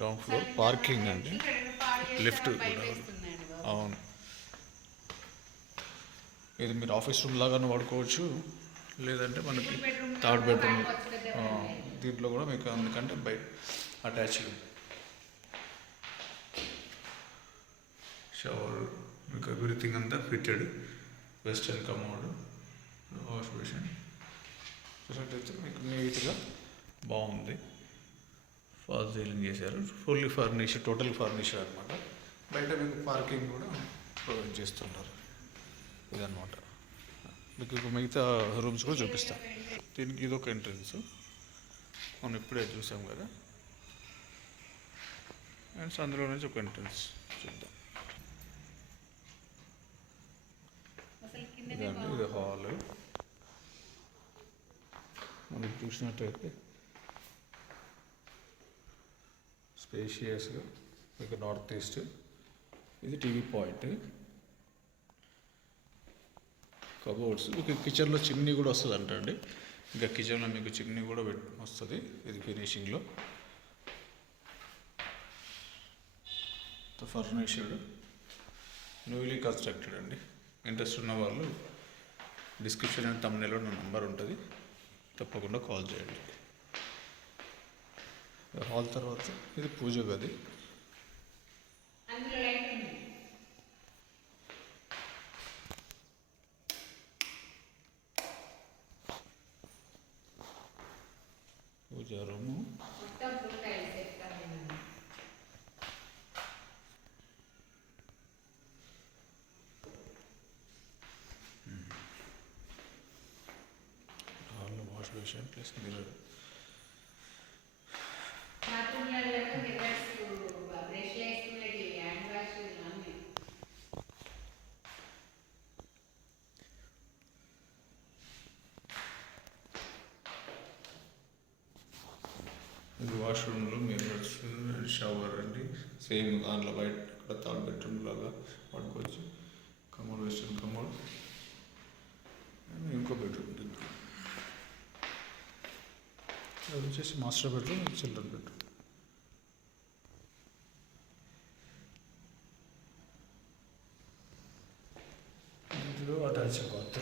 Ground floor parking అండి, లిఫ్ట్ కూడా. అవును, ఇది మీరు ఆఫీస్ రూమ్ లాగానే వాడుకోవచ్చు, లేదంటే మనకి థర్డ్ బెడ్రూమ్ దీంట్లో కూడా మీకు అందుకంటే బయట అటాచ్డ్ షవర్, మీకు ఎవ్రీథింగ్ అంతా fitted, western commode, wash basin చూసినట్టయితే మీకు నీట్గా బాగుంది. ఫాల్ సీలింగ్ చేశారు, ఫుల్లీ ఫర్నిష్డ్, టోటల్ ఫర్నిష్డ్ అనమాట. బయట మీకు పార్కింగ్ కూడా ప్రొవైడ్ చేస్తున్నారు. ఇదన్నమాట. మీకు మిగతా రూమ్స్ కూడా చూపిస్తాను. దీనికి ఇదొక ఎంట్రన్స్, మనం ఇప్పుడే చూసాం కదా. అండ్ అందులో నుంచి ఒక ఎంట్రన్స్ చూద్దాం. ఇదండి, ఇది హాల్. మనం చూసినట్టయితే స్పేషియస్గా మీకు నార్త్ ఈస్ట్. ఇది టీవీ పాయింట్, కబోర్డ్స్. మీకు కిచెన్లో చిమ్నీ కూడా వస్తుంది అంటండి. ఇంకా కిచెన్లో మీకు చిమ్నీ కూడా వస్తుంది. ఇది ఫినిషింగ్లో ఫర్నిష్డ్, న్యూలీ కన్స్ట్రక్టెడ్ అండి. ఇంట్రెస్ట్ ఉన్న వాళ్ళు డిస్క్రిప్షన్ అండ్ థంబ్నెయిల్లో నా నెంబర్ ఉంటుంది, తప్పకుండా కాల్ చేయండి. హాల్ తర్వాత ఇది పూజ గది. పూజా రూము, హాల్లో వాష్ బేసిన్ ప్లస్ మిర్రర్. ఇది వాష్రూమ్లో మిర్రర్స్, షవర్ అండి. సేమ్ దాంట్లో బయట ఇక్కడ థర్డ్ బెడ్రూమ్ లాగా వాడుకోవచ్చు. Commode, western commode. ఇంకో బెడ్రూమ్ దీంట్లో, అది వచ్చేసి మాస్టర్ బెడ్రూమ్, చిల్డ్రన్ బెడ్రూమ్. ఇందులో అటాచ్ బాత్.